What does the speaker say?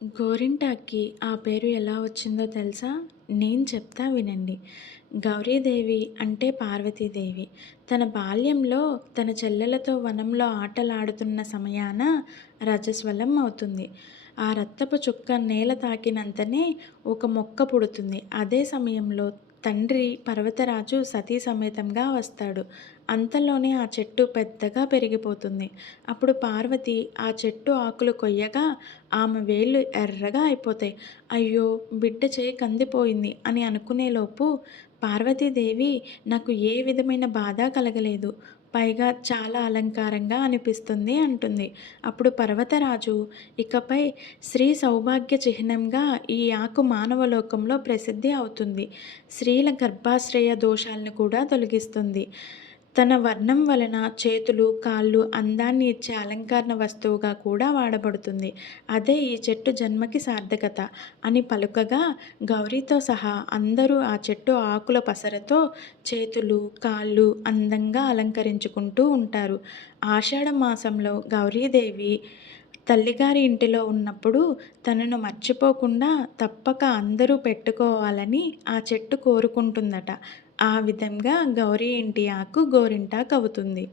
గోరింటాక్కి ఆ పేరు ఎలా వచ్చిందో తెలుసా? నేను చెప్తా వినండి. గౌరీదేవి అంటే పార్వతీదేవి. తన బాల్యంలో తన చెల్లెలతో వనంలో ఆటలాడుతున్న సమయాన రజస్వలం అవుతుంది. ఆ రక్తపు చుక్క నేల తాకినంతనే ఒక మొక్క పుడుతుంది. అదే సమయంలో తండ్రి పర్వతరాజు సతీ సమేతంగా వస్తాడు. అంతలోనే ఆ చెట్టు పెద్దగా పెరిగిపోతుంది. అప్పుడు పార్వతి ఆ చెట్టు ఆకులు కొయ్యగా ఆమె వేళ్ళు ఎర్రగా అయిపోతాయి. అయ్యో! బిడ్డ చేయి కందిపోయింది అని అనుకునేలోపు పార్వతీదేవి నాకు ఏ విధమైన బాధ కలగలేదు. పైగా చాలా అలంకారంగా అనిపిస్తుంది అంటుంది. అప్పుడు పర్వతరాజు ఇకపై స్త్రీ సౌభాగ్య చిహ్నంగా ఈ ఆకు మానవలోకంలో ప్రసిద్ధి అవుతుంది. స్త్రీల గర్భాశ్రయ దోషాలను కూడా తొలగిస్తుంది. తన వర్ణం వలన చేతులు, కాళ్ళు అందాన్ని ఇచ్చే అలంకరణ వస్తువుగా కూడా వాడబడుతుంది. అదే ఈ చెట్టు జన్మకి సార్థకత అని పలుకగా గౌరీతో సహా అందరూ ఆ చెట్టు ఆకుల పసరతో చేతులు, కాళ్ళు అందంగా అలంకరించుకుంటూ ఉంటారు. ఆషాఢ మాసంలో గౌరీదేవి తల్లిగారి ఇంటిలో ఉన్నప్పుడు తనను మర్చిపోకుండా తప్పక అందరూ పెట్టుకోవాలని ఆ చెట్టు కోరుకుంటుందట. ఆ విధంగా గౌరీ ఇంటి ఆకు గోరింటాకు అవుతుంది.